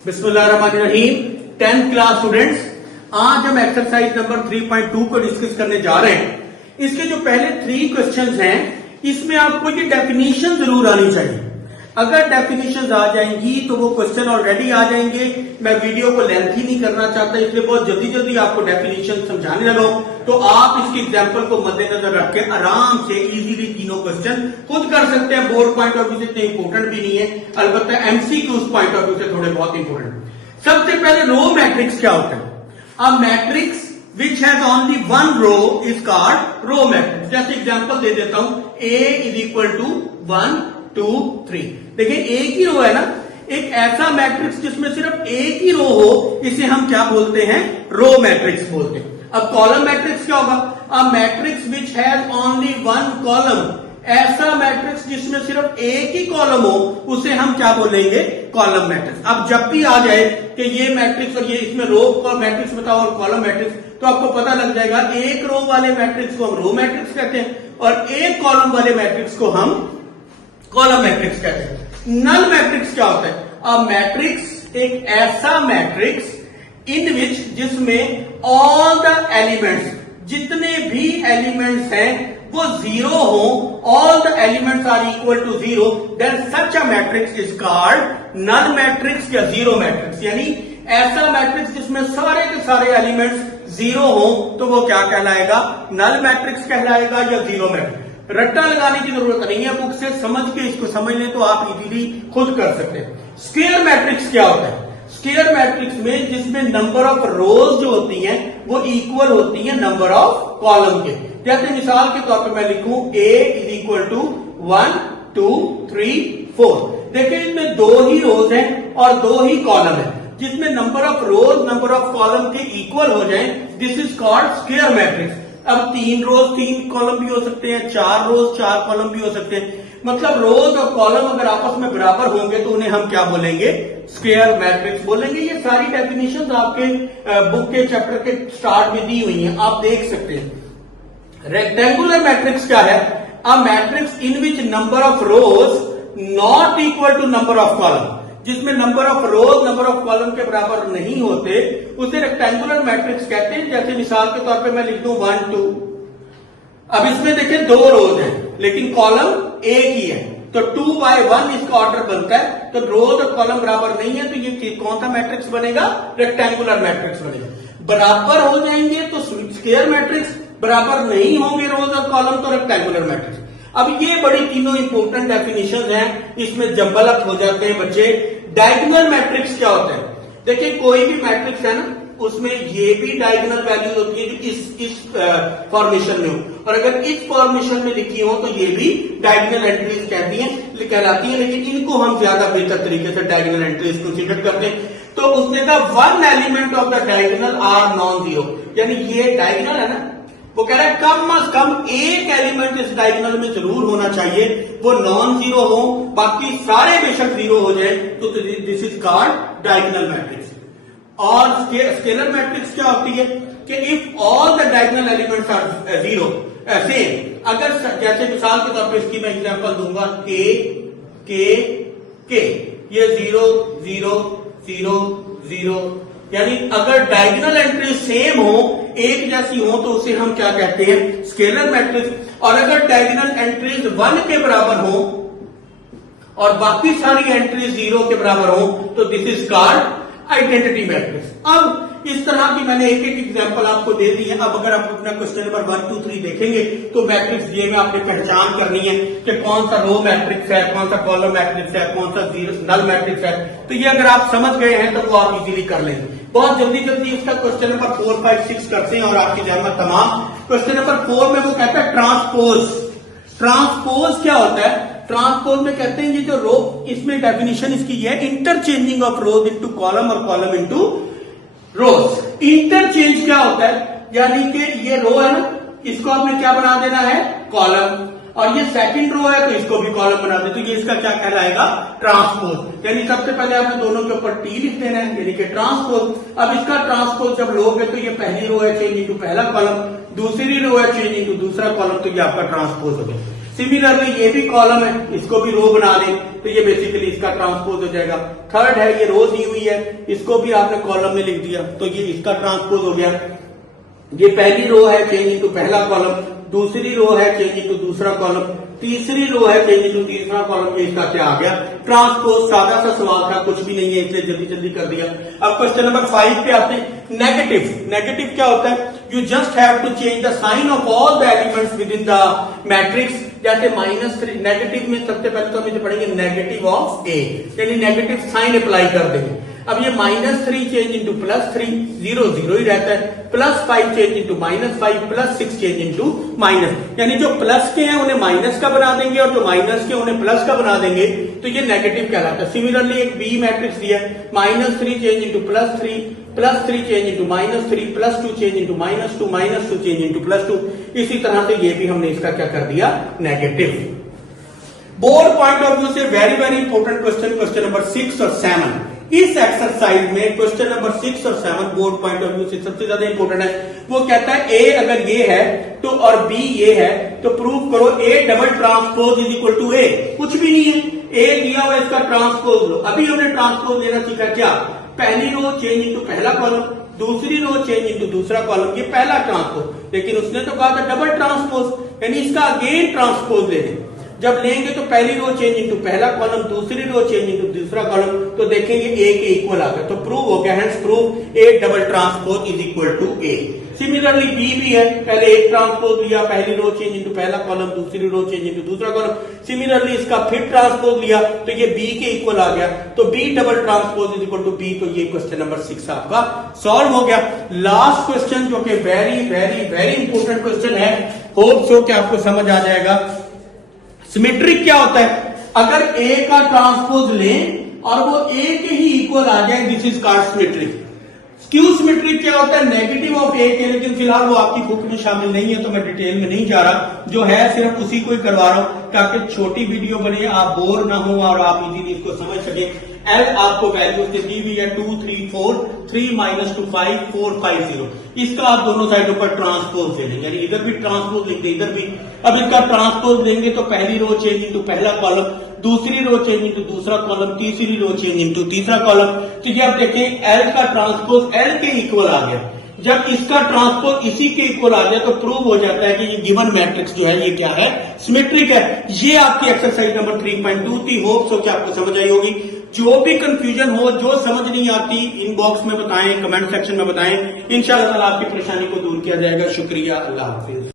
बिस्मिल्लाहिर्रहमानिर्रहीम। 10th class students, आज हम एक्सरसाइज नंबर 3.2 को डिस्कस करने जा रहे हैं। इसके जो पहले 3 क्वेश्चंस हैं, इसमें आपको ये डेफिनेशन जरूर आनी चाहिए। अगर डेफिनेशन आ जाएंगी तो वो क्वेश्चन ऑलरेडी आ जाएंगे। मैं वीडियो को लेंथी नहीं करना चाहता, इसलिए बहुत जल्दी जल्दी आपको डेफिनेशन समझाने लगा हूं, तो आप इसकी एग्जाम्पल को मद्देनजर रख के आराम से इजीली तीनों क्वेश्चन खुद कर सकते हैं। बोर्ड पॉइंट ऑफ व्यू से इतने इंपॉर्टेंट भी नहीं है, अलबत्ता एमसीक्यूज पॉइंट ऑफ व्यू से थोड़े बहुत इंपॉर्टेंट। सबसे पहले रो मैट्रिक्स क्या होता है? A matrix which has only one row is called row matrix. जैसे एग्जांपल दे देता हूं, A इज इक्वल टू 1 2 3। देखिए एक ही रो है ना, एक ऐसा मैट्रिक्स जिसमें सिर्फ एक ही रो हो, इसे हम क्या बोलते हैं? रो मैट्रिक्स बोलते हैं। अब कॉलम मैट्रिक्स क्या होगा? अ matrix which has only one column. ऐसा मैट्रिक्स जिसमें सिर्फ एक ही कॉलम हो, उसे हम क्या बोलेंगे? Column matrix. अब जब भी आ जाए कि ये मैट्रिक्स और ये इसमें रो मैट्रिक्स बताओ और कॉलम मैट्रिक्स, तो आपको पता लग जाएगा एक रो वाले मैट्रिक्स को हम रो मैट्रिक्स कहते हैं और एक कॉलम वाले मैट्रिक्स को हम कॉलम मैट्रिक्स कहते हैं। नल मैट्रिक्स क्या होता है? अ मैट्रिक्स एक ऐसा मैट्रिक्स इन विच जिसमें ऑल द एलिमेंट्स, जितने भी एलिमेंट्स हैं वो जीरो हो, all the elements are equal to zero, then such a matrix is called null matrix या जीरो मैट्रिक्स। यानी ऐसा मैट्रिक्स जिसमें सारे के सारे एलिमेंट्स जीरो हो, तो वो क्या कहलाएगा? नल मैट्रिक्स कहलाएगा या जीरो मैट्रिक्स। रट्टा लगाने की जरूरत नहीं है, बुक से समझ के इसको समझ लें तो आप इजीली खुद कर सकते हैं। स्क्वायर मैट्रिक्स क्या होता है? स्क्वायर मैट्रिक्स में जिसमें नंबर ऑफ रोज जो होती हैं वो इक्वल होती हैं नंबर ऑफ कॉलम के। जैसे मिसाल के तौर पे मैं लिखूं A इज इक्वल टू 1 2 3 4। देखिए इसमें 2 ही रोज हैं और 2 ही कॉलम है, जिसमें number of rows number of column के इक्वल हो जाए, this is called square matrix. अब 3 रोज 3 कॉलम भी हो सकते हैं, 4 रोज 4 कॉलम भी हो सकते हैं। मतलब रोज और कॉलम अगर आपस में बराबर होंगे तो उन्हें हम क्या बोलेंगे? स्क्वायर मैट्रिक्स बोलेंगे। ये सारी डेफिनेशंस आपके बुक के चैप्टर के स्टार्ट में दी हुई हैं, आप देख सकते हैं। रेक्टेंगुलर मैट्रिक्स क्या है? A matrix in which number of rows not equal to number of column, जिसमें number of rows number of column के बराबर नहीं होते, उसे रेक्टेंगुलर मैट्रिक्स कहते हैं। जैसे मिसाल के तौर पे मैं लिख दूं 1 2। अब इसमें देखिए 2 रोज हैं लेकिन कॉलम एक ही है, तो 2 by 1 इसका ऑर्डर बनता है। तो रोज और कॉलम बराबर नहीं है, तो ये कौन सा मैट्रिक्स बनेगा? रेक्टेंगुलर मैट्रिक्स बनेगा। बराबर हो जाएंगे तो स्क्वायर मैट्रिक्स, बराबर नहीं होंगे रोज और कॉलम तो रेक्टेंगुलर मैट्रिक्स। अब ये बड़ी तीनों इंपॉर्टेंट डेफिनेशन हैं, इसमें जंबल अप हो जाते हैं बच्चे। डायगोनल मैट्रिक्स क्या होता है? देखिए कोई भी मैट्रिक्स है ना, उसमें ये भी डायगोनल वैल्यूज होती है जो इस फॉर्मेशन में हो, और अगर इस फॉर्मेशन में लिखी हो तो ये भी डायगोनल एंट्रीज कहलाती है, लेकिन इनको हम ज्यादा बेहतर तरीके से डायगोनल एंट्रीज कंसीडर करते हैं। तो उसने कहा 1 element of the diagonal are non zero, यानी ये डायगोनल है ना, वो कह रहा है कम अज कम एक एलिमेंट इस डायगोनल में जरूर होना चाहिए, वो नॉन जीरो हो, बाकी सारे बेशक जीरो हो जाए, तो this is called diagonal matrix. और स्केलर मैट्रिक्स क्या होती है कि if all the diagonal elements are zero, same, अगर जैसे मिसाल के तौर पर इसकी मैं एग्जांपल दूंगा के ये 0 0 0 0, यानी अगर डायगोनल एंट्री सेम हो, एक जैसी हो, तो उसे हम क्या कहते हैं? Scalar matrix. और अगर डायगोनल एंट्रीज 1 के बराबर हो और बाकी सारी एंट्रीज 0 के बराबर हो, तो this is called identity matrix. अब इस तरह की मैंने एक एक एग्जांपल आपको दे दी है। अब अगर आप अपना क्वेश्चन नंबर 1 2 3 देखेंगे तो मैट्रिक्स दिए में आपने पहचान करनी है कि कौन सा रो मैट्रिक्स है, कौन सा कॉलम मैट्रिक्स है, कौन सा नल मैट्रिक्स है। तो ये अगर आप समझ गए हैं तो वो आप इजीली कर लेंगे। बहुत जल्दी जल्दी इसका क्वेश्चन नंबर 4 5 6 करते हैं और आपकी जहमत तमाम। क्वेश्चन नंबर 4 में वो कहता है ट्रांसपोज। ट्रांसपोज क्या होता है? ट्रांसपोज में कहते हैं ये जो रो, इसमें डेफिनेशन इसकी है interchanging of rose into column और कॉलम इनटू रोज। इंटरचेंज क्या होता है? यानी कि ये रो है ना, इसको आपने क्या बना देना है? कॉलम, और ये सेकंड रो है तो इसको भी कॉलम बना दे, तो ये इसका क्या कहलाएगा? ट्रांसपोज। यानी सबसे पहले आपने दोनों के ऊपर टी लिख देना है, यानी कि ट्रांसपोज। अब इसका ट्रांसपोज जब लोगे तो ये पहली रो है चेंज इनटू पहला कॉलम, दूसरी रो है चेंज इनटू दूसरा कॉलम, तो ये आपका ट्रांसपोज हो गया। सिमिलरली ये भी कॉलम है, इसको भी रो बना दें तो ये बेसिकली इसका ट्रांसपोज हो जाएगा। थर्ड है, ये रो दी हुई है, इसको भी आपने कॉलम में लिख दिया तो ये इसका ट्रांसपोज हो गया। ये पहली रो है, चेंज इनटू पहला कॉलम, दूसरी रो है, चेंज इनटू दूसरा कॉलम, तीसरी रो है, चेंज इनटू तीसरा कॉलम। ये इसका क्या आ गया? ट्रांसपोज। सादा सा सवाल था, कुछ भी नहीं है, इसलिए जल्दी जल्दी कर दिया। अब क्वेश्चन नंबर 5 पे आते हैं। नेगेटिव। नेगेटिव क्या होता है? You just have to change the sign of all the elements within the matrix. जैसे -3 नेगेटिव में सबसे पहले तो हम इसे पढ़ेंगे नेगेटिव ऑफ ए, यानी नेगेटिव साइन अप्लाई कर देंगे। अब ये -3 चेंज इंटू +3, 0 0 ही रहता है, +5 change into -5, +6 change into minus, यानी जो प्लस के हैं उन्हें माइनस का बना देंगे और जो माइनस के उन्हें प्लस का बना देंगे, तो ये नेगेटिव कहलाता है। सिमिलरली एक बी मैट्रिक्स दिया है, -3 change into +3, +3 change into -3, +2 change into -2, -2 change into +2। इसी तरह से ये भी हमने इसका क्या कर दिया? Negative. Board point of view से very very important question, question number 6 और 7। इस एक्सरसाइज में क्वेश्चन नंबर 6 और 7 बोर्ड पॉइंट ऑफ व्यू से सबसे ज्यादा इंपॉर्टेंट है। वो कहता है ए अगर ये है तो और बी ये है तो प्रूव करो A double transpose is equal to A. कुछ भी नहीं है, ए दिया हुआ, इसका ट्रांसपोज लो। अभी हमने ट्रांसपोज लेना सीखा। क्या? पहली रो चेंज इंटू पहला कॉलम, दूसरी रो चेंज इंटू दूसरा कॉलम, ये पहला ट्रांसपोज। लेकिन उसने तो कहा था डबल ट्रांसपोज, यानी इसका अगेन ट्रांसपोज ले लें। जब लेंगे तो पहली रो चेंज इंटू पहला कॉलम, दूसरी रो चेंज इंटू दूसरा कॉलम, तो देखेंगे ए के इक्वल आ गया, तो प्रूव हो गया। Hence prove A double transpose is equal to A. Similarly B भी है, पहले एक ट्रांसपोज लिया, पहली रो चेंज इंटू पहला कॉलम, दूसरी रो चेंज इंटू दूसरा कॉलम। सिमिलरली इसका फिर ट्रांसपोज लिया तो ये बी के इक्वल आ गया, तो B double transpose is equal to B. तो ये क्वेश्चन नंबर 6 आपका सॉल्व हो गया। लास्ट क्वेश्चन जो कि very very very important question है, होप सो कि आपको समझ आ जाएगा। सिमेट्रिक क्या होता है? अगर ए का ट्रांसपोज लें और वो ए के ही इक्वल आ जाए, this is called symmetric. Skew symmetric क्या होता है? नेगेटिव ऑफ ए के, लेकिन फिलहाल वो आपकी बुक में शामिल नहीं है तो मैं डिटेल में नहीं जा रहा। जो है सिर्फ उसी को ही करवा रहा हूं ताकि छोटी वीडियो बने, आप बोर ना हो और आप इजीली इसको समझ सके। एल आपको वैल्यू दी हुई है 2 3 4, 3 - 2 5 4 5 0। इसका आप दोनों साइडों पर ट्रांसपोज ले लेंगे, यानी इधर भी ट्रांसपोज लिख दें, इधर भी। अब इसका ट्रांसपोज लेंगे तो पहली रो चेंज इंटू पहला कॉलम, दूसरी रो चेंज इंटू दूसरा कॉलम, तीसरी रो चेंज इंटू तीसरा कॉलम। तो ये आप देखें एल का ट्रांसपोज एल के इक्वल आ गया। जब इसका ट्रांसपोज इसी के इक्वल आ जाए तो प्रूव हो जाता है कि ये गिवन मैट्रिक्स जो है ये क्या है? सिमेट्रिक है। ये आपकी एक्सरसाइज नंबर 3.2 थी। होप सो कि आपको समझ आई होगी। जो भी कंफ्यूजन हो, जो समझ नहीं आती, इनबॉक्स में बताएं, कमेंट सेक्शन में बताएं। इंशाअल्लाह आपकी परेशानी को दूर किया जाएगा। शुक्रिया, अल्लाह हाफिज।